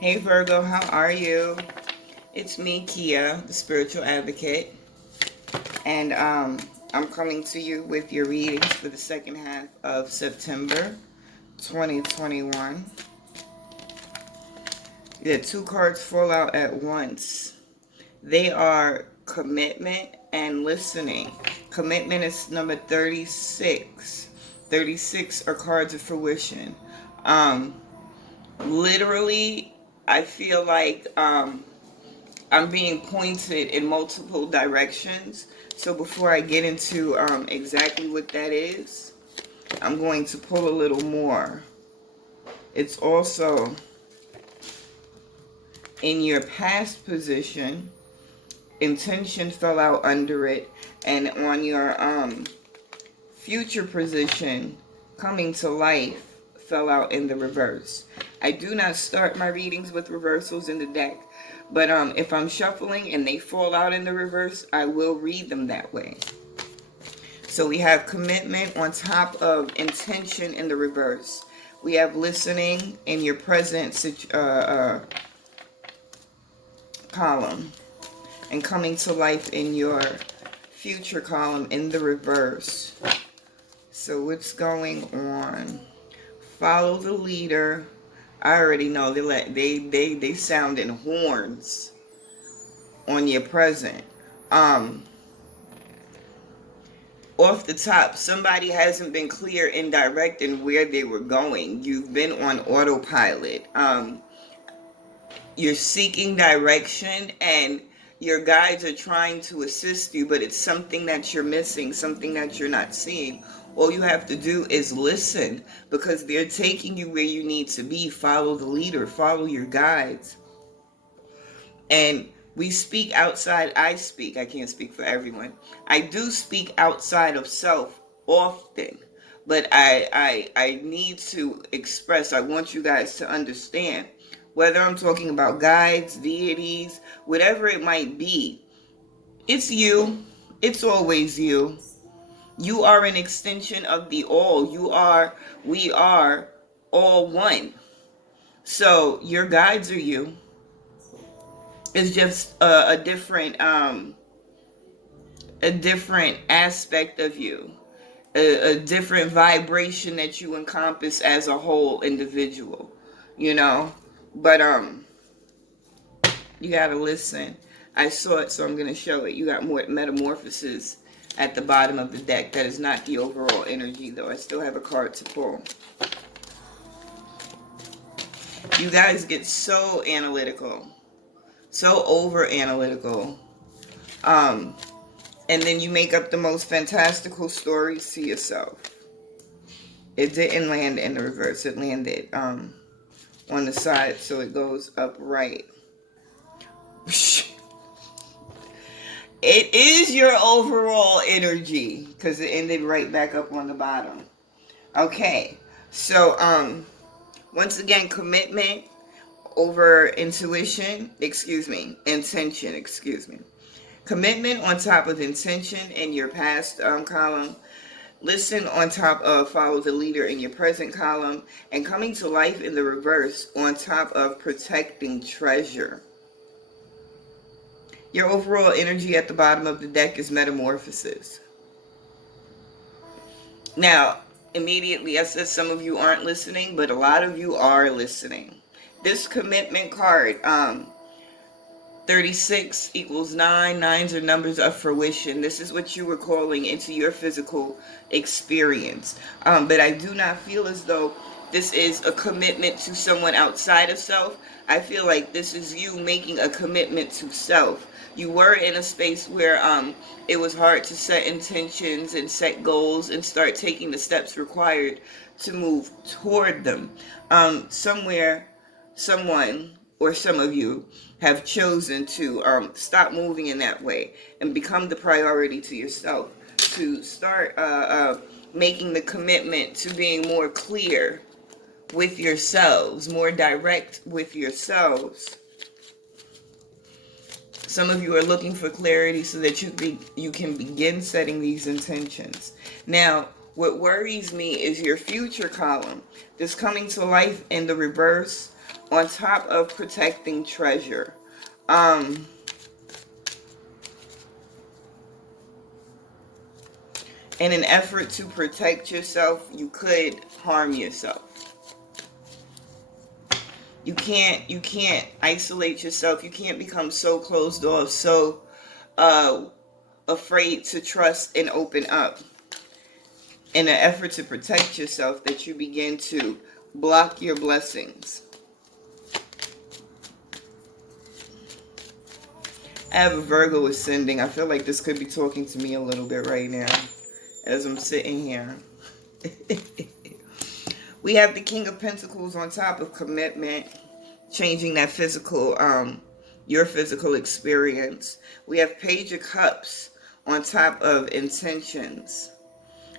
Hey Virgo, how are you? It's me, Kia, the spiritual advocate, and I'm coming to you with your readings for the second half of September 2021. The two cards fall out at once. They are commitment and listening. Commitment is number 36. 36 are cards of fruition. Literally, I feel like I'm being pointed in multiple directions. So before I get into exactly what that is, I'm going to pull a little more. It's also in your past position. Intention fell out under it. And on your future position, coming to life, fell out in the reverse. I do not start my readings with reversals in the deck, but if I'm shuffling and they fall out in the reverse, I will read them that way. So we have commitment on top of intention in the reverse. We have listening in your present column, and coming to life in your future column in the reverse. So what's going on? Follow the leader. I already know they sound in horns on your present. Off the top, somebody hasn't been clear and direct in where they were going. You've been on autopilot. You're seeking direction, and your guides are trying to assist you, but it's something that you're missing, something that you're not seeing. All you have to do is listen, because they're taking you where you need to be. Follow the leader, follow your guides. And we speak outside. I can't speak for everyone. I do speak outside of self often, but I need to express, I want you guys to understand, whether I'm talking about guides, deities, whatever it might be, it's you. It's always you. You are an extension of the all. We are all one. So your guides are you. It's just a different aspect of you, a different vibration that you encompass as a whole individual, you know. But you gotta listen. I saw it, so I'm gonna show it. You got more metamorphosis at the bottom of the deck. That is not the overall energy, though. I still have a card to pull. You guys get so analytical, so over analytical, and then you make up the most fantastical stories to yourself. It didn't land in the reverse. It landed on the side, so it goes upright. It is your overall energy, because it ended right back up on the bottom. Okay, so once again, commitment over intention. Commitment on top of intention in your past column. Listen on top of follow the leader in your present column. And coming to life in the reverse on top of protecting treasure. Your overall energy at the bottom of the deck is metamorphosis. Now, immediately I said some of you aren't listening, but a lot of you are listening. This commitment card, 36 equals 9. Nines are numbers of fruition. This is what you were calling into your physical experience. But I do not feel as though this is a commitment to someone outside of self. I feel like this is you making a commitment to self. You were in a space where it was hard to set intentions and set goals and start taking the steps required to move toward them. Somewhere, someone, or some of you have chosen to stop moving in that way and become the priority to yourself, to start making the commitment to being more clear with yourselves, more direct with yourselves. Some of you are looking for clarity so that you can begin setting these intentions. Now, What worries me is your future column. This coming to life in the reverse on top of protecting treasure. In an effort to protect yourself, you could harm yourself. You can't isolate yourself. You can't become so closed off, so afraid to trust and open up in an effort to protect yourself that you begin to block your blessings. I have a Virgo ascending. I feel like this could be talking to me a little bit right now as I'm sitting here. We have the King of Pentacles on top of commitment, changing that physical, your physical experience. We have Page of Cups on top of intentions.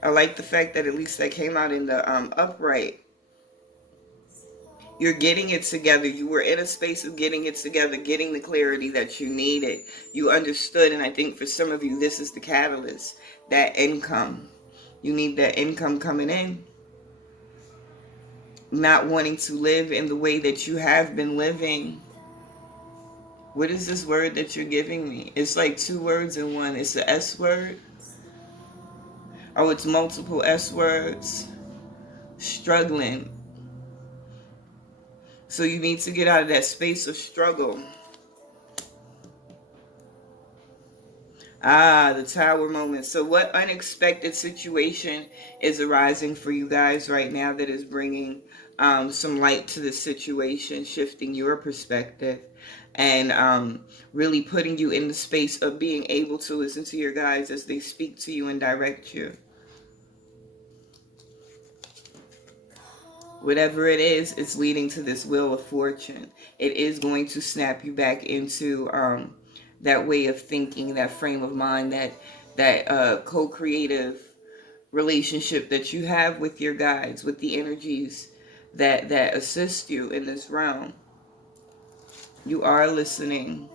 I like the fact that at least that came out in the upright. You're getting it together. You were in a space of getting it together, getting the clarity that you needed. You understood, and I think for some of you, this is the catalyst, that income. You need that income coming in. Not wanting to live in the way that you have been living. What is this word that you're giving me? It's like two words in one. It's the S word. Oh, it's multiple S words. Struggling. So you need to get out of that space of struggle. The Tower moment. So what unexpected situation is arising for you guys right now that is bringing some light to the situation, shifting your perspective, and really putting you in the space of being able to listen to your guides as they speak to you and direct you? Whatever it is, it's leading to this wheel of fortune. It is going to snap you back into that way of thinking, that frame of mind, that co-creative relationship that you have with your guides, with the energies that assist you in this realm. You are listening.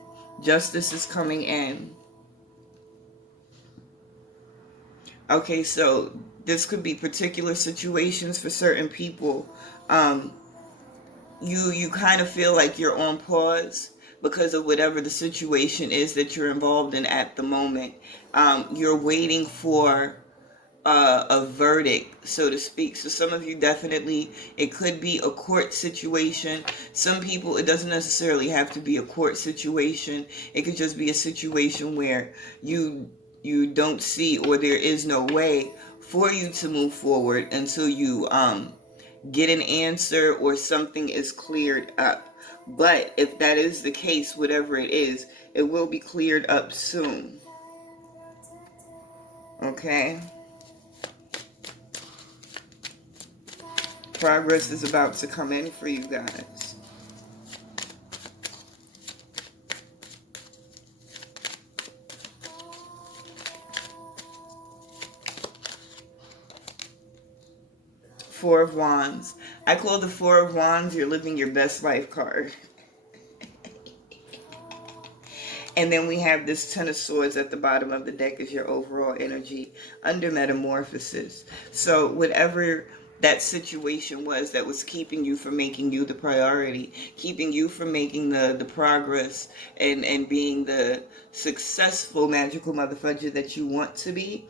Justice is coming in. Okay, so this could be particular situations for certain people. You kind of feel like you're on pause because of whatever the situation is that you're involved in at the moment. You're waiting for a verdict, so to speak. So some of you definitely, it could be a court situation. Some people, it doesn't necessarily have to be a court situation. It could just be a situation where you don't see, or there is no way for you to move forward until you get an answer or something is cleared up. But if that is the case, whatever it is, it will be cleared up soon. Okay? Progress is about to come in for you guys. Four of Wands. I call the Four of Wands you're living your best life card. And then we have this Ten of Swords at the bottom of the deck as your overall energy under Metamorphosis. So whatever that situation was that was keeping you from making you the priority, keeping you from making the progress and being the successful magical motherfudger that you want to be,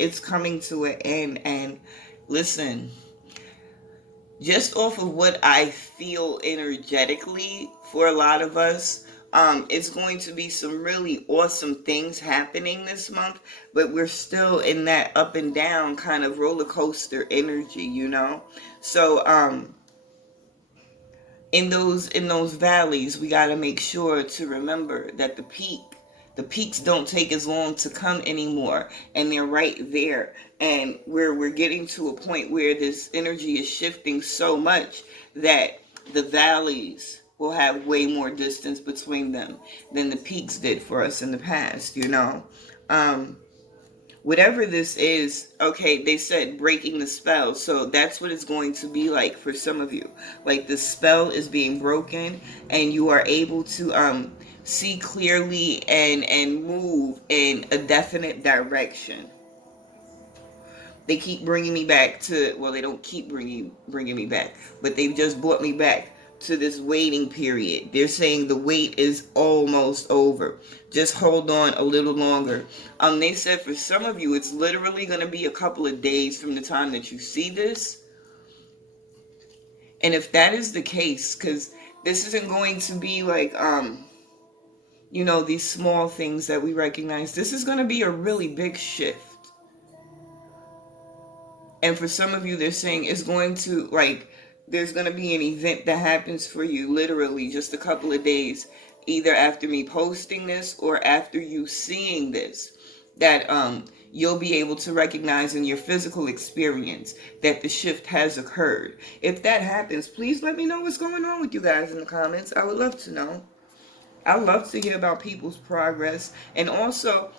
it's coming to an end. And listen, just off of what I feel energetically for a lot of us, it's going to be some really awesome things happening this month, but we're still in that up and down kind of roller coaster energy, you know? So, in those valleys, we got to make sure to remember that the peaks don't take as long to come anymore, and they're right there. And we're getting to a point where this energy is shifting so much that the valleys will have way more distance between them than the peaks did for us in the past, you know. Whatever this is, okay, they said breaking the spell. So that's what it's going to be like for some of you. Like the spell is being broken and you are able to see clearly and move in a definite direction. They keep bringing me back to, well, they don't keep bringing me back, but they've just brought me back to this waiting period. They're saying the wait is almost over. Just hold on a little longer. They said for some of you, it's literally going to be a couple of days from the time that you see this. And if that is the case, because this isn't going to be like, these small things that we recognize. This is going to be a really big shift. And for some of you, they're saying it's going to, like, there's going to be an event that happens for you literally just a couple of days, either after me posting this or after you seeing this, that you'll be able to recognize in your physical experience that the shift has occurred. If that happens, please let me know what's going on with you guys in the comments. I would love to know. I love to hear about people's progress. And also,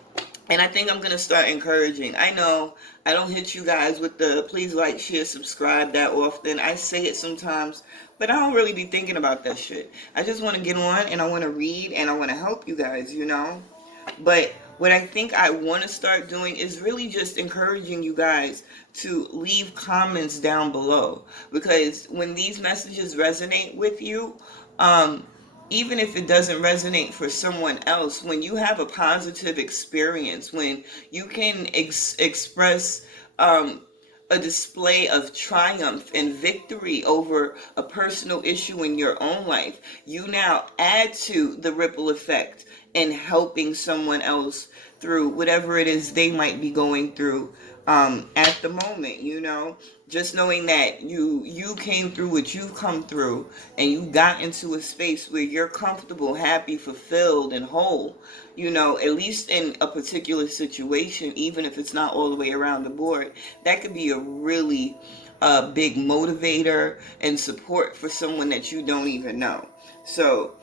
and I think I'm going to start encouraging. I know I don't hit you guys with the please like, share, subscribe that often. I say it sometimes, but I don't really be thinking about that shit. I just want to get on and I want to read and I want to help you guys, But what I think I want to start doing is really just encouraging you guys to leave comments down below. Because when these messages resonate with you, even if it doesn't resonate for someone else, when you have a positive experience, when you can express a display of triumph and victory over a personal issue in your own life, you now add to the ripple effect in helping someone else through whatever it is they might be going through at the moment, just knowing that you came through what you've come through and you got into a space where you're comfortable, happy, fulfilled, and whole, at least in a particular situation, even if it's not all the way around the board, that could be a really big motivator and support for someone that you don't even know. So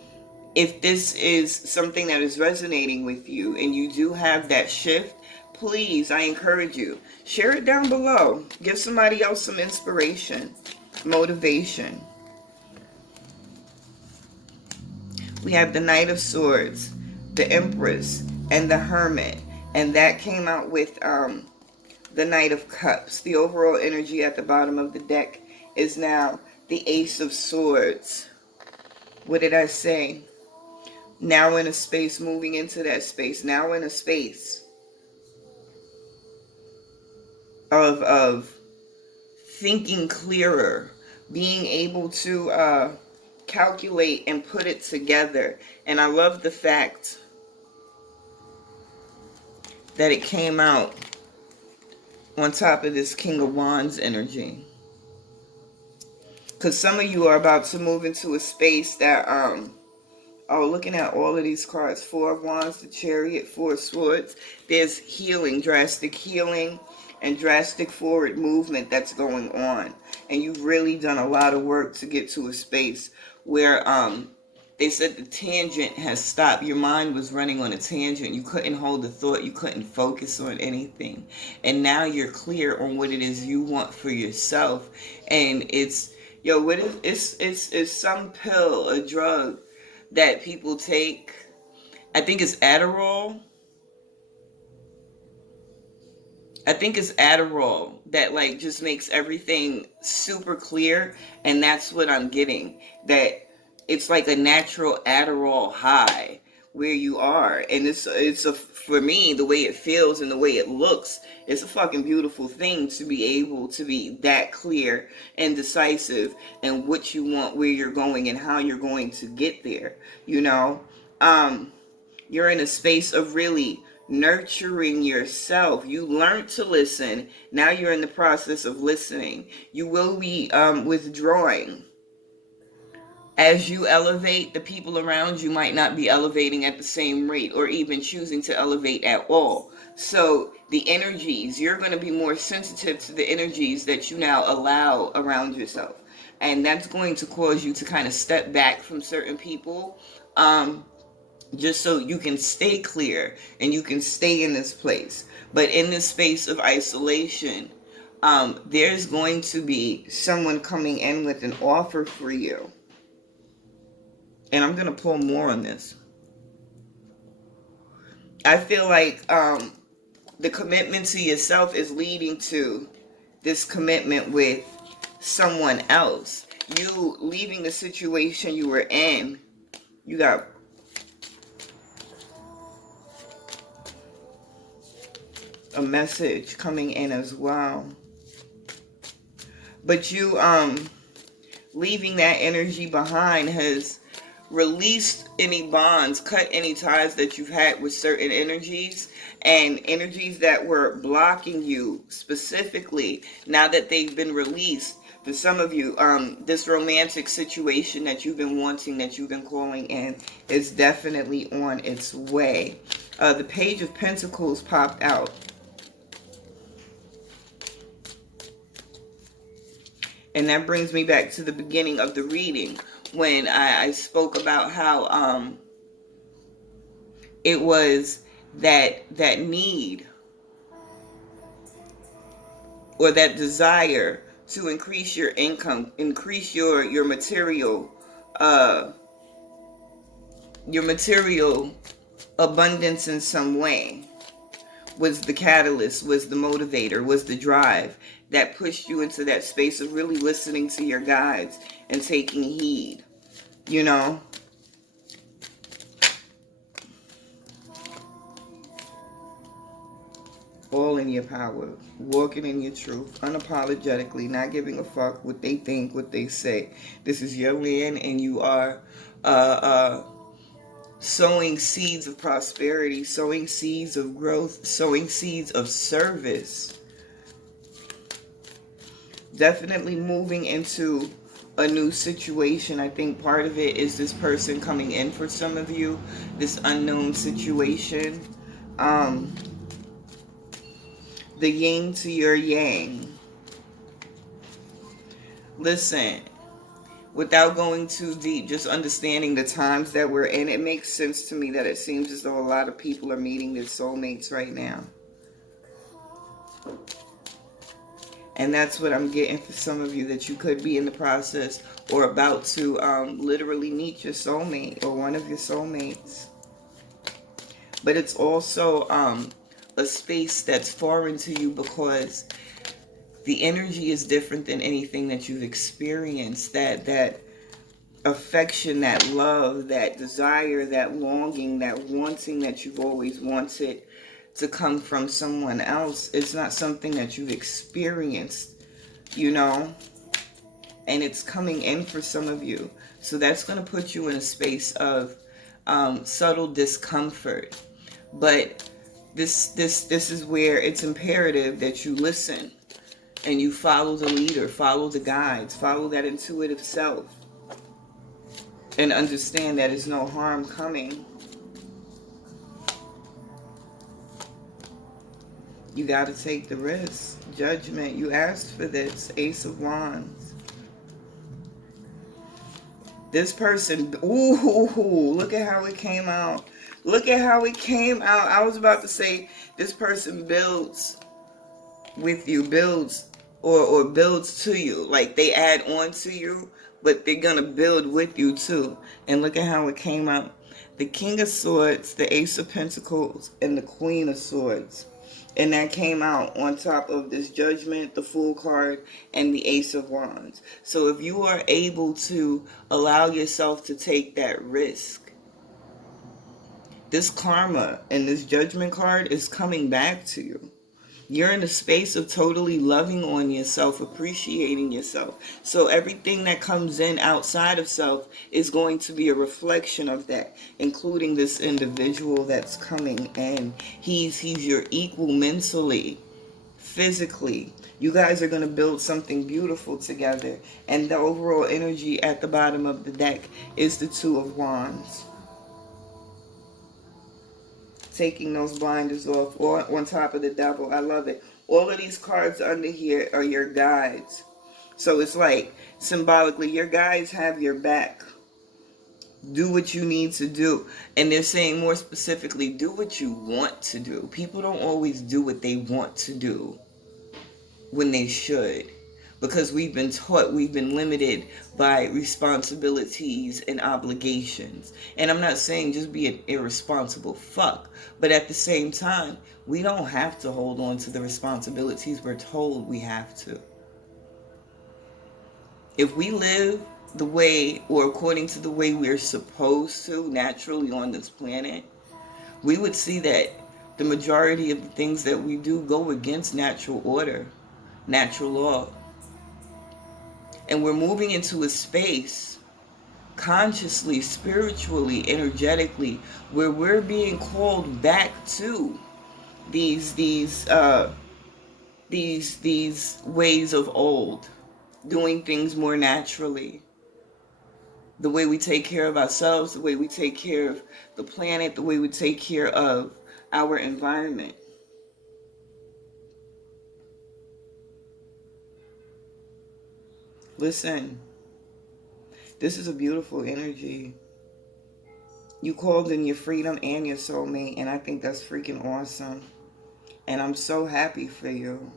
if this is something that is resonating with you and you do have that shift, please, I encourage you, share it down below. Give somebody else some inspiration, motivation. We have the Knight of Swords, the Empress, and the Hermit. And that came out with the Knight of Cups. The overall energy at the bottom of the deck is now the Ace of Swords. What did I say? Now in a space, moving into that space. Now in a space of thinking clearer, being able to calculate and put it together. And I love the fact that it came out on top of this King of Wands energy. Because some of you are about to move into a space that, looking at all of these cards, Four of Wands, the Chariot, Four of Swords, there's healing, drastic healing, and drastic forward movement that's going on. And you've really done a lot of work to get to a space where they said the tangent has stopped. Your mind was running on a tangent. You couldn't hold the thought. You couldn't focus on anything. And now you're clear on what it is you want for yourself. And it's, it's some pill, a drug that people take. I think it's Adderall. That like just makes everything super clear, and that's what I'm getting. That it's like a natural Adderall high where you are, and for me, the way it feels and the way it looks, it's a fucking beautiful thing to be able to be that clear and decisive and what you want, where you're going, and how you're going to get there. You're in a space of really nurturing yourself. You learned to listen. Now you're in the process of listening. You will be withdrawing. As you elevate, the people around you might not be elevating at the same rate or even choosing to elevate at all. So the energies, you're going to be more sensitive to the energies that you now allow around yourself. And that's going to cause you to kind of step back from certain people, just so you can stay clear and you can stay in this place. But in this space of isolation, there's going to be someone coming in with an offer for you. And I'm going to pull more on this. I feel like the commitment to yourself is leading to this commitment with someone else. You leaving the situation you were in. You got a message coming in as well. But you leaving that energy behind has released any bonds, cut any ties that you've had with certain energies, and energies that were blocking you specifically. Now that they've been released, for some of you, this romantic situation that you've been wanting, that you've been calling in, is definitely on its way. The Page of Pentacles popped out. And that brings me back to the beginning of the reading, when I spoke about how it was that need or that desire to increase your income, increase your material abundance in some way, was the catalyst, was the motivator, was the drive that pushed you into that space of really listening to your guides and taking heed, you know? All in your power, walking in your truth, unapologetically, not giving a fuck what they think, what they say. This is your land, and you are sowing seeds of prosperity, sowing seeds of growth, sowing seeds of service. Definitely moving into a new situation. I think part of it is this person coming in for some of you, this unknown situation. The yin to your yang. Listen, without going too deep, just understanding the times that we're in, it makes sense to me that it seems as though a lot of people are meeting their soulmates right now. And that's what I'm getting for some of you, that you could be in the process or about to literally meet your soulmate or one of your soulmates. But it's also a space that's foreign to you, because the energy is different than anything that you've experienced. That affection, that love, that desire, that longing, that wanting that you've always wanted to come from someone else. It's not something that you've experienced, you know, and it's coming in for some of you. So that's going to put you in a space of subtle discomfort. But this is where it's imperative that you listen and you follow the leader, follow the guides, follow that intuitive self, and understand that there's no harm coming. You got to take the risk. Judgment. You asked for this. Ace of Wands. This person, ooh, look at how it came out. Look at how it came out. I was about to say, this person builds with you, builds or builds to you. Like, they add on to you, but they're going to build with you too. And look at how it came out. The King of Swords, the Ace of Pentacles, and the Queen of Swords. And that came out on top of this Judgment, the Fool card, and the Ace of Wands. So if you are able to allow yourself to take that risk, this karma and this Judgment card is coming back to you. You're in a space of totally loving on yourself, appreciating yourself. So everything that comes in outside of self is going to be a reflection of that, including this individual that's coming in. He's your equal mentally, physically. You guys are going to build something beautiful together. And the overall energy at the bottom of the deck is the Two of Wands. Taking those blinders off, or on top of the Devil. I love it. All of these cards under here are your guides. So it's like, symbolically, your guides have your back. Do what you need to do. And they're saying more specifically, do what you want to do. People don't always do what they want to do when they should. because we've been taught, we've been limited by responsibilities and obligations. And I'm not saying just be an irresponsible fuck, but at the same time, we don't have to hold on to the responsibilities we're told we have to. If we live the way, or according to the way we're supposed to naturally on this planet, we would see that the majority of the things that we do go against natural order, natural law. And we're moving into a space consciously, spiritually, energetically, where we're being called back to these ways of old, doing things more naturally. The way we take care of ourselves, the way we take care of the planet, the way we take care of our environment. Listen, this is a beautiful energy. You called in your freedom and your soulmate, and I think that's freaking awesome. And I'm so happy for you.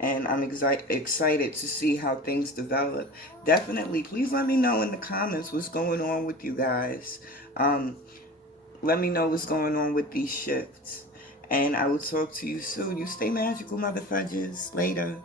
And I'm excited to see how things develop. Definitely, please let me know in the comments what's going on with you guys. Let me know what's going on with these shifts. And I will talk to you soon. You stay magical, motherfuckers. Later.